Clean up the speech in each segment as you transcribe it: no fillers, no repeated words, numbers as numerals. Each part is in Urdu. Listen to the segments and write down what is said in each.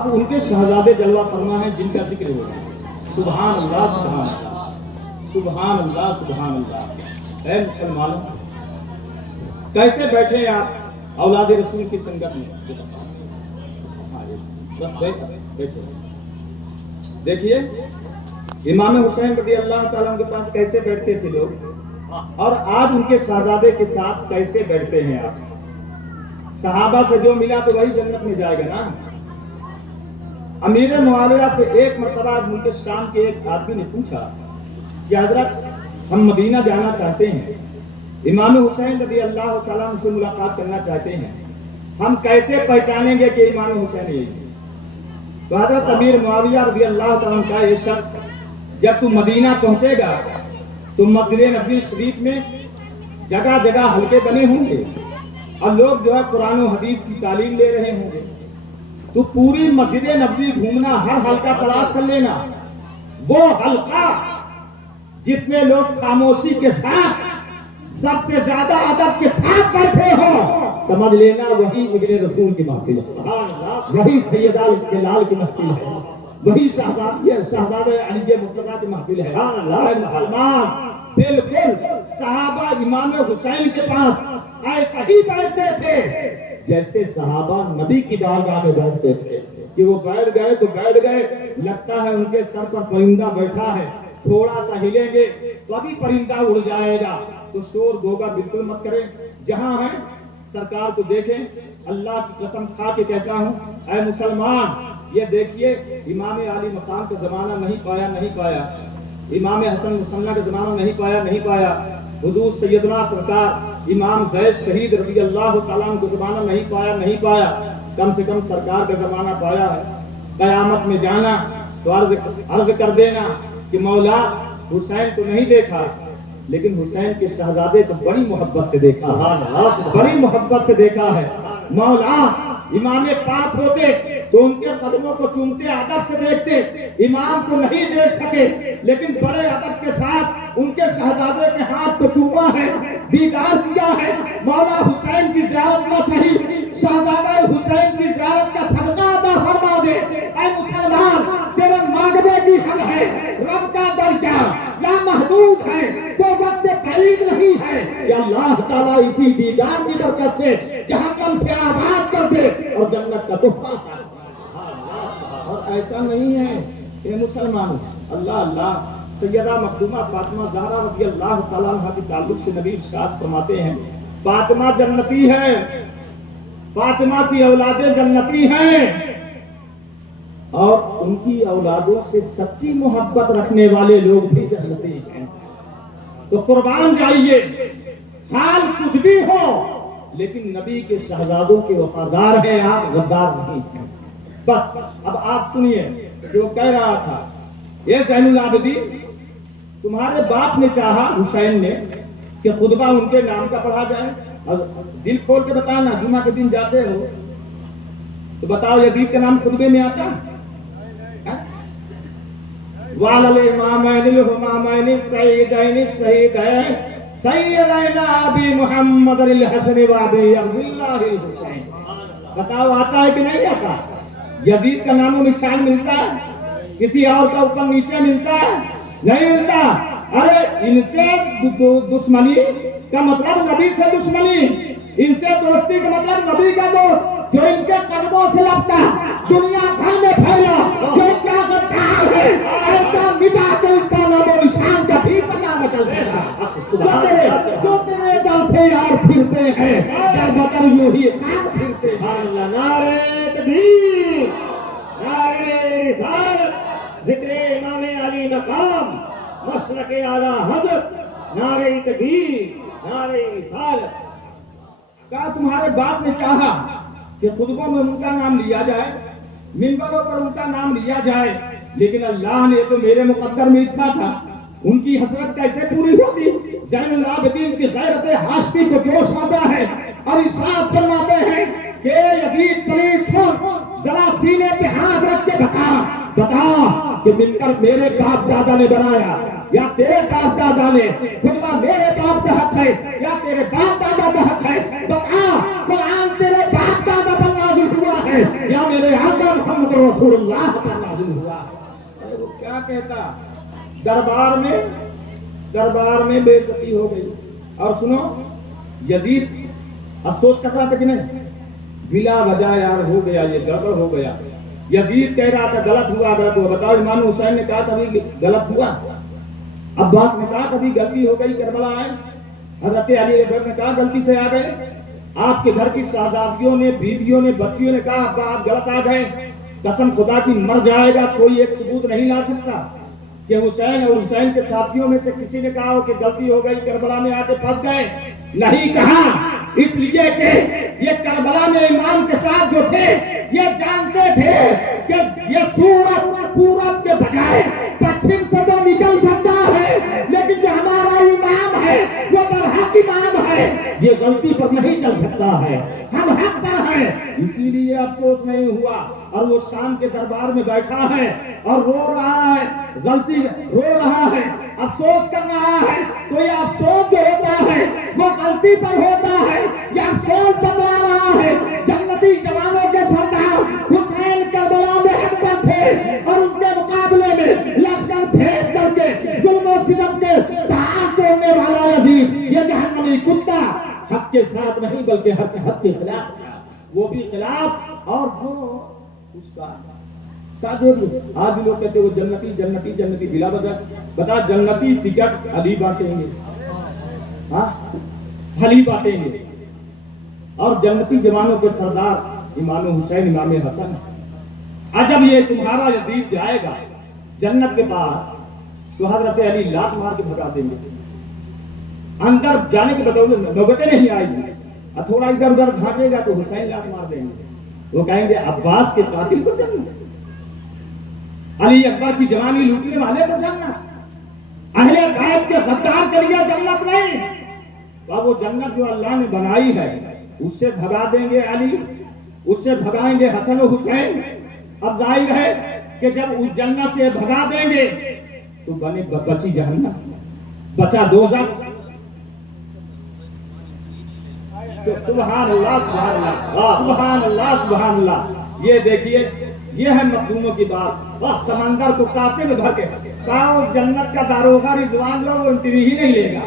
اب ان کے شہزادے جلوہ فرما ہیں جن کا ذکر ہو رہا ہے. سبحان اللہ سبحان اللہ سبحان اللہ سبحان اللہ. اے مسلمانوں، کیسے بیٹھے ہیں آپ اولاد رسول کی سنگت میں؟ دیکھیے امام حسین رضی اللہ تعالیٰ کے پاس کیسے بیٹھتے تھے لوگ، اور آج ان کے شہزادے کے ساتھ کیسے بیٹھتے ہیں آپ. صحابہ سے جو ملا تو وہی جنت میں جائے گا نا. امیر معاویہ سے ایک مرتبہ ملک شام کے ایک آدمی نے پوچھا کہ حضرت ہم مدینہ جانا چاہتے ہیں، امام حسین رضی اللہ تعالیٰ ان سے ملاقات کرنا چاہتے ہیں، ہم کیسے پہچانیں گے کہ امام حسین یہی ہے؟ تو حضرت امیر معاویہ رضی اللہ تعالیٰ کا یہ شخص جب تم مدینہ پہنچے گا تو مسجد نبوی شریف میں جگہ جگہ حلقے بنے ہوں گے اور لوگ جو ہے قرآن و حدیث کی تعلیم لے رہے ہوں گے. تو پوری مسجد نبوی گھومنا، ہر حلقہ تلاش کر لینا، وہ حلقہ جس میں لوگ خاموشی کے ساتھ سب سے زیادہ ادب کے ساتھ بیٹھے ہو، سمجھ لینا وہی ابن رسول کی محفل ہے، وہی سیدہ لال کی محفل ہے، وہی شہزادہ علی مرتضیٰ کی محفل ہے. مسلمان بالکل صحابہ امام حسین کے پاس ایسا ہی بیٹھتے تھے جیسے صحابہ نبی کی بارگاہ میں بیٹھتے تھے کہ وہ بیٹھ گئے تو بیٹھ گئے، لگتا ہے ان کے سر پر پرندہ بیٹھا ہے، تھوڑا سا ہلیں گے تو ابھی پرندہ اڑ جائے گا. تو شور گوگا بالکل مت کریں، جہاں ہیں سرکار کو دیکھیں. اللہ کی قسم کھا کے کہتا ہوں اے مسلمان، یہ دیکھیے امام علی مقام کا زمانہ نہیں پایا، امام حسن مسلمہ کا زمانہ نہیں پایا، حضور سیدنا سرکار امام زید شہید رضی اللہ تعالیٰ عنہ کا زمانہ نہیں پایا، کم سے کم سرکار کا زمانہ پایا ہے. قیامت میں جانا تو عرض کر دینا کہ مولا حسین کو نہیں دیکھا، لیکن حسین کے شہزادے کو بڑی محبت سے دیکھا ہے. مولا امام پاک ہوتے تو ان کے قدموں کو چومتے، ادب سے دیکھتے، امام کو نہیں دیکھ سکے لیکن بڑے ادب کے ساتھ ان کے شہزادے کے ہاتھ کو چوما ہے، دیدار کیا ہے. مولا حسین کی زیارت نہ صحیح، شہزادہ حسین کی زیارت کا صدقہ ادا فرما دے. اے مسلمان، تیرے مانگنے کی حد ہے، رب کا در کیا یا محدود ہے، کوئی وقت بعید نہیں ہے. یا اللہ تعالیٰ اسی دیدار کی برکت سے جہنم سے آزاد کر دے اور جنت کا تحفہ کر دے. اور ایسا نہیں ہے کہ مسلمان اللہ سیدہ مخدومہ فاطمہ زہرا رضی اللہ تعالیٰ عنہ کے تعلق سے نبی ارشاد فرماتے ہیں فاطمہ جنتی ہے، فاطمہ کی اولادیں جنتی ہیں، اور ان کی اولادوں سے سچی محبت رکھنے والے لوگ بھی جنتی ہیں. تو قربان جائیے، حال کچھ بھی ہو لیکن نبی کے شہزادوں کے وفادار ہیں آپ، غدار نہیں ہیں. بس اب آپ سنیے جو کہہ رہا تھا، یہ زین العابدین تمہارے باپ نے چاہا حسین نے کہ خطبہ ان کے نام کا پڑھا جائے. اور دل کھول کے بتانا، جمعہ کے دن جاتے ہو تو بتاؤ یزید کا نام خطبے میں آتا؟ وَعَلَى الْإِمَامَيْنِ الْهُمَامَيْنِ السَّيِّدَيْنِ الشَّهِيدَيْنِ سَيِّدَيْنَ أَبِي مُحَمَّدٍ الْحَسَنِ وَأَبِي عَبْدِ اللَّهِ الْحُسَيْنِ. بتاؤ آتا ہے کہ نہیں آتا؟ یزید کا نام و نشان ملتا ہے؟ کسی اور کا اوپر نیچے ملتا ہے؟ نہیں ملتا. ارے ان سے دشمنی کا مطلب نبی سے دشمنی، ان سے دوستی کا مطلب نبی کا دوست جو ان کے قدموں سے لگتا دنیا بھر میں پھیلا، جو ان کا غدار ہے ایسا مٹا تو اس کا نام و نشان کا بھی پتہ نہ چل سکتا. جو تیرے دل سے یار پھرتے ہیں در بدر یوں ہی خان پھرتے ہیں. نعرہ تکبیر، نعرہ رسالت، ذکر امام علی مقام، مسلک اعلیٰ حضرت، نعرہ تکبیر، نعرہ رسالت. کہا تمہارے باپ نے چاہا کہ خطبوں میں ان کا نام لیا جائے، منبروں پر ان کا نام لیا جائے، لیکن اللہ نے تو میرے مقدر میں لکھا تھا. ان کی حسرت کیسے پوری ہوگی؟ زین العابدین کی غیرت ہاشمی کو جوش آتا ہے اور ارشاد فرماتے ہیں کہ یزید پلیز سن، ذرا سینے پہ ہاتھ رکھ کے بتا کہ منبر میرے باپ دادا نے بنایا یا تیرے باپ دادا نے، خطبہ میرے باپ کا حق ہے یا تیرے باپ دادا کا حق ہے؟ بتا، قرآن تیرے باپ دادا پر نازل ہوا ہے یا میرے آقا محمد محمد رسول اللہ پر نازل ہوا۔ وہ کیا کہتا، دربار میں بے عزتی ہو گئی۔ اور سنو، یزید افسوس کر رہا تھا کہ نہیں، بلا وجہ یار ہو گیا، یہ گڑبڑ ہو گیا۔ یزید کہہ رہا تھا غلط ہوا، غلط ہوا۔ بتاؤ، امام حسین نے کہا کبھی غلط ہوا؟ عباس نے کہا کبھی غلطی ہو گئی کربلا آئے؟ حضرت علی اکبر نے کہا غلطی سے آ گئے؟ آپ کے گھر کی شہزادیوں نے، بیویوں نے، بچیوں نے کہا ابا آپ غلط آ گئے؟ قسم خدا کی مر جائے گا کوئی ایک ثبوت نہیں لا سکتا کہ حسین اور حسین کے ساتھیوں میں سے کسی نے کہا ہو کہ غلطی ہو گئی، کربلا میں آ کے پھنس گئے۔ نہیں کہا، اس لیے کہ یہ کربلا میں امام کے ساتھ جو تھے یہ جانتے تھے کہ یہ سورج پورب کے بجائے پچھم سے تو نکل سکتا ہے، لیکن جو ہمارا امام ہے وہ برحق امام ہے، یہ غلطی پر نہیں چل سکتا ہے، ہم حق پر ہیں۔ اسی لیے افسوس نہیں ہوا۔ اور وہ شام کے دربار میں بیٹھا ہے اور رو رہا ہے، غلطی رو رہا ہے، افسوس کر رہا ہے۔ تو یہ افسوس جو ہوتا ہے وہ غلطی پر ہوتا ہے، یہ افسوس بتا رہا ہے جنتی جوانوں کے سردار حسین کربلا میں حق پر تھے، اور ان کے مقابلے میں لشکر بھیج کر کے ظلم و ستم کے پہاڑ توڑنے والا یزید، یہ جہنمی کتا، حق کے ساتھ نہیں بلکہ حق کے خلاف تھا، وہ بھی خلاف۔ اور جو اس کا ساتھ آج بھی لوگ کہتے ہیں وہ جنتی جنتی جنتی، بلا وجہ بتا جنتی ٹکٹ علی بانٹیں گے، ہاں علی بانٹیں گے۔ اور جنتی جوانوں کے سردار امام حسین امام حسن، جب یہ تمہارا یزید جائے گا جنت کے پاس تو حضرت علی لات مار کے بھگا دیں گے، اندر جانے کے بدولے نوبتیں نہیں آئے گی، اور تھوڑا ادھر ادھر جھانکے گا تو حسین لات مار دیں گے، وہ کہیں گے عباس کے قاتل کو جنت، علی اکبر کی جوانی لوٹنے والے کو جنت، اہل بیت کے غدار کے لیے جنت نہیں۔ تو وہ جنت جو اللہ نے بنائی ہے اس سے بھگا دیں گے علی، اس سے بھگائیں گے حسن و حسین۔ اب ظاہر ہے کہ جب اس جنت سے بھگا دیں گے تو بچی جہنم، بچا دوزخ۔ سبحان اللہ سبحان اللہ سبحان اللہ سبحان اللہ۔ یہ دیکھیے، یہ ہے مخدوموں کی بات۔ سمندر کو کاسے میں بھر کے کہا جنت کا داروغہ رضوان لو، وہ انٹری ہی نہیں لے گا،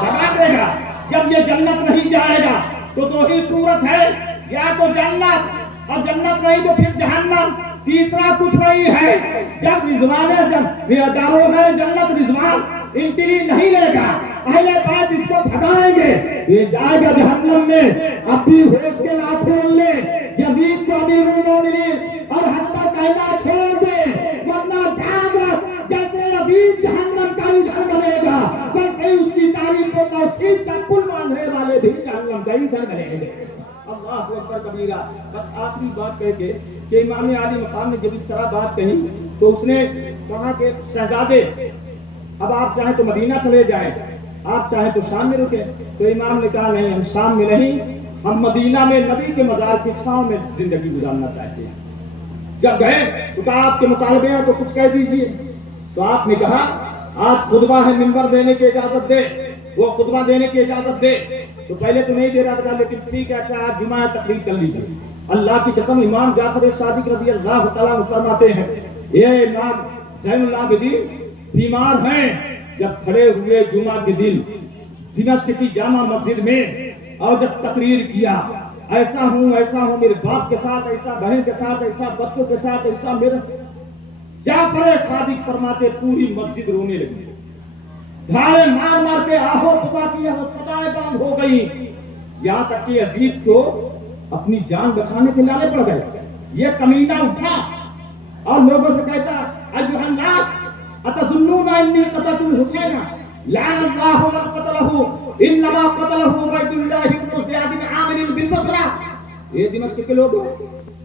بھگا دے گا۔ جب یہ جنت نہیں جائے گا تو دو ہی صورت ہے، یا تو جنت، اور جنت نہیں تو پھر جہنم، تیسرا کچھ نہیں ہے۔ جب رضوان جب داروغہ جنت رضوان انٹری نہیں لے گا، اہل بیت اس کو بھگائیں گے، یہ جائے گا جہنم میں۔ اب بھی ہوش کے ناخن لے، یزید کو امیر المومنین اور حق پر کہنا چھوڑ دے، ورنہ جاگ رکھ، جیسے یزید جہنم کا ایندھن بنے گا ویسے ہی اس کی تاریخ و توصیف کا پل باندھنے والے بھی جہنم کا ایندھن بنیں گے۔ اللہ اکبر کبیرہ۔ بس آخری بات کہہ کے کہ امام علی مقام نے جب اس طرح بات کہی تو اس نے کہا کہ شہزادے اب آپ چاہیں تو مدینہ چلے جائیں، آپ چاہیں تو شام میں رکیں۔ تو امام نے کہا نہیں، ہم شام میں نہیں، ہم مدینہ میں نبی کے مزار کی چھاؤں میں زندگی گزارنا چاہتے ہیں۔ جب گئے تو کہا آپ کے مطالبے ہیں تو کچھ کہہ دیجئے۔ تو آپ نے کہا آج خطبہ ہے، منبر دینے کی اجازت دے، وہ خطبہ دینے کی اجازت دے۔ تو پہلے تو نہیں دے رہا تھا، لیکن ٹھیک ہے اچھا آج جمعہ تقریر کر لیجیے۔ اللہ کی قسم امام جعفر صادق رضی اللہ تعالیٰ عنہ فرماتے ہیں یہ امام زین العابدین بیمار ہیں، جب کھڑے ہوئے جمعہ کے دن دمشق کی جامع مسجد میں اور جب تقریر کیا، ایسا ہوں میرے باپ کے ساتھ ایسا، بہن کے ساتھ ایسا، بچوں کے ساتھ ایسا، میرے جعفر صادق فرماتے پوری مسجد رونے لگی، دھاڑے مار مار کے آہو خدا کی صدائیں بلند ہو گئی، یہاں تک کہ یزید کو اپنی جان بچانے کے لالے پڑ گئے۔ یہ کمینہ اٹھا اور لوگوں سے کہتا ایھا الناس اتظنون انی قتلت الحسین لعن اللہ من قتلہ انما قتلہ عبید اللہ بن زیاد عامر بالبصرہ۔ یہ دمشق کے لوگ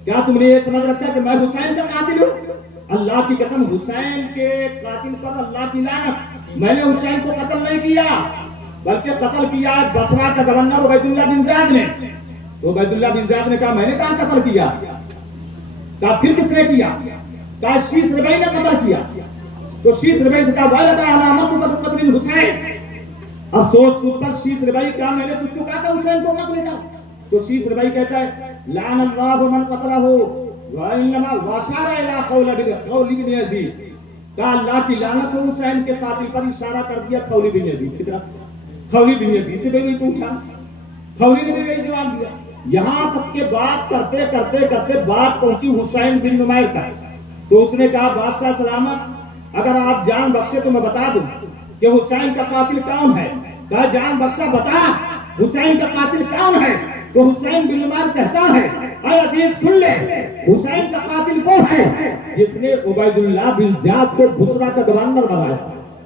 کیا تم نے یہ سمجھ رکھا ہے کہ میں حسین کا قاتل ہوں؟ اللہ کی قسم حسین کے قاتل پر اللہ کی لعنت، میں نے حسین کو قتل نہیں کیا بلکہ قتل کیا بصرہ کا گورنر عبید اللہ بن زیاد نے۔ تو عبید اللہ بن زیاد نے کہا میں نے کہاں قتل کیا؟ کہا پھر کس نے کیا؟ کہا شیس ربیع نے قتل کیا۔ تو شیس ربیع سے کہا وَلَدَ عَلَامَتُ قَتْلِ الْحُسَيْنِ، افسوس تجھ پر شیس ربیع، کہا میں نے تجھ کو کہا تھا حسین کو قتل کر۔ تو شیس ربیع کہتا ہے لعن اللہ من قتلہ وَإِنَّمَا وَأَشَارَ إِلَىٰ قَوْلِ بن یزید، کہا اللہ کی لعنت ہو حسین کے قاتل پر، اشارہ کر دیا خولی بن یزید کی طرف. خولی بن یزید سے بھی پوچھا، خولی نے بھی یہی جواب دیا. یہاں تک کہ بات کرتے کرتے کرتے بات پہنچی حسین بن نمیر تک، تو اس نے کہا بادشاہ سلامت اگر آپ جان بخشے تو میں بتا دوں کہ حسین کا قاتل کون ہے. کہا جان بخشا بتا حسین کا قاتل کون ہے. تو حسین بن نمیر کہتا ہے اے عزیز سن لے، حسین کا قاتل وہ ہے جس نے عبید اللہ بن زیاد کو بصرہ کا گورنر بنایا،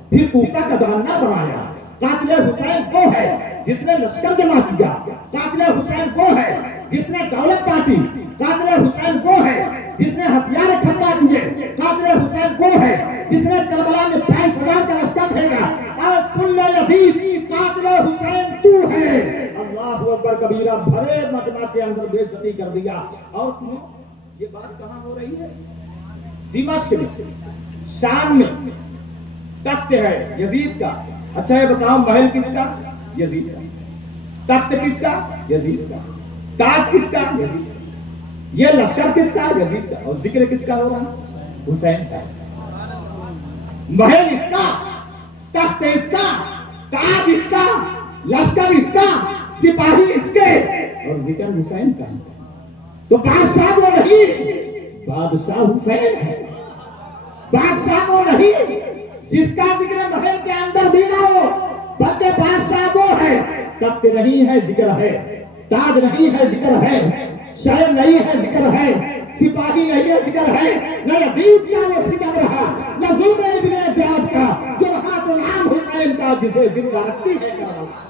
پھر کوفہ کا گورنر بنایا. قاتل حسین وہ ہے جس نے لشکر جمع کیا. قاتل حسین وہ ہے جس نے دولت بانٹی. قاتل حسین وہ ہے جس نے ہتھیار اکٹھا کیے. قاتل حسین وہ ہے جس نے کربلا میں 22,000 کا لشکر بھیجا. اے سن لے یزید، قاتل حسین تو ہے. اللہ اکبر کبیرہ، بھرے مجمع کے اندر بے عزتی کر دیا. اور سنو یہ بات کہاں ہو رہی ہے؟ دمشق میں، شام میں. تخت ہے یزید کا. اچھا یہ بتاؤ محل کس کا؟ یزید کا. تخت کس کا؟ یزید کا. تاج کس کا؟ یزید کا. یہ لشکر کس کا؟ یزید کا. اور ذکر کس کا ہو رہا؟ حسین کا. محل اس کا، تخت اس کا، تاج اس کا، لشکر اس کا، سپاہی اس کے، اور ذکر حسین کا. تو بادشاہ وہ نہیں، بادشاہ حسین ہے. بادشاہ وہ نہیں جس کا ذکر محل کے اندر بھی نہ ہو، بلکہ بادشاہ وہ ہے تخت نہیں ہے ذکر ہے، تاج نہیں ہے ذکر ہے، شہر نہیں ہے ذکر ہے، سپاہی نہیں ہے ذکر ہے. نہ یزید کا وہ ذکر رہا، نہ ظلم ابن زیاد کا، جو رہا تو نام حسین کا جسے زندہ رکھتی ہے کربلا.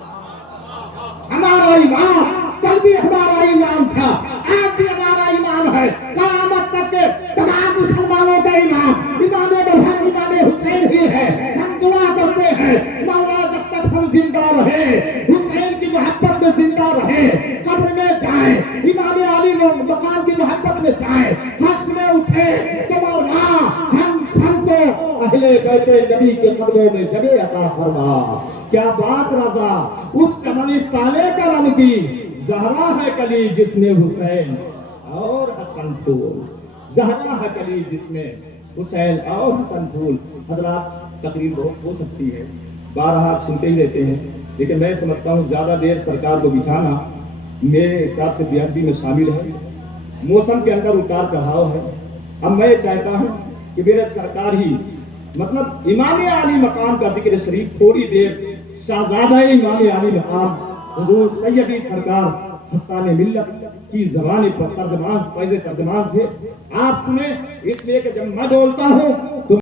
ہمارا امام کل بھی ہمارا امام تھا، آج بھی ہمارا امام ہے، قیامت تک کے تمام مسلمانوں کا امام امام برہم امام حسین ہی ہے. ہم دعا کرتے ہیں مولا جب تک ہم زندہ رہے، حسین کی محبت میں زندہ رہے، قبر میں جائیں، امام علی مقام کی محبت میں جائیں، حشر میں اٹھے تو مولا ہم سب کو اہل بیت نبی کے قدموں میں جگہ عطا فرما. کیا بات رضا، اس چمن تالے کا رنگ کی زہرا ہے کلی جس میں حسین اور حسن پھول. زہرا ہے کلی جس میں حسین اور حسن پھول. حضرات تقریر بہت ہو سکتی ہے، بارہا آپ سنتے ہی رہتے ہیں، لیکن میں سمجھتا ہوں زیادہ دیر سرکار کو بٹھانا میرے حساب سے بے ادبی میں شامل ہے. موسم کے اندر اتار چڑھاؤ ہے. اب میں چاہتا ہوں کہ میرے سرکار ہی مطلب امام عالی مقام کا ذکر شریف تھوڑی دیر شہزادہ امام عالی مقام حضور سیدی سرکار حسان ملت کی زبان پر ترجمان فیض ترجمان سے آپ سنیں، اس لیے کہ جب میں بولتا ہوں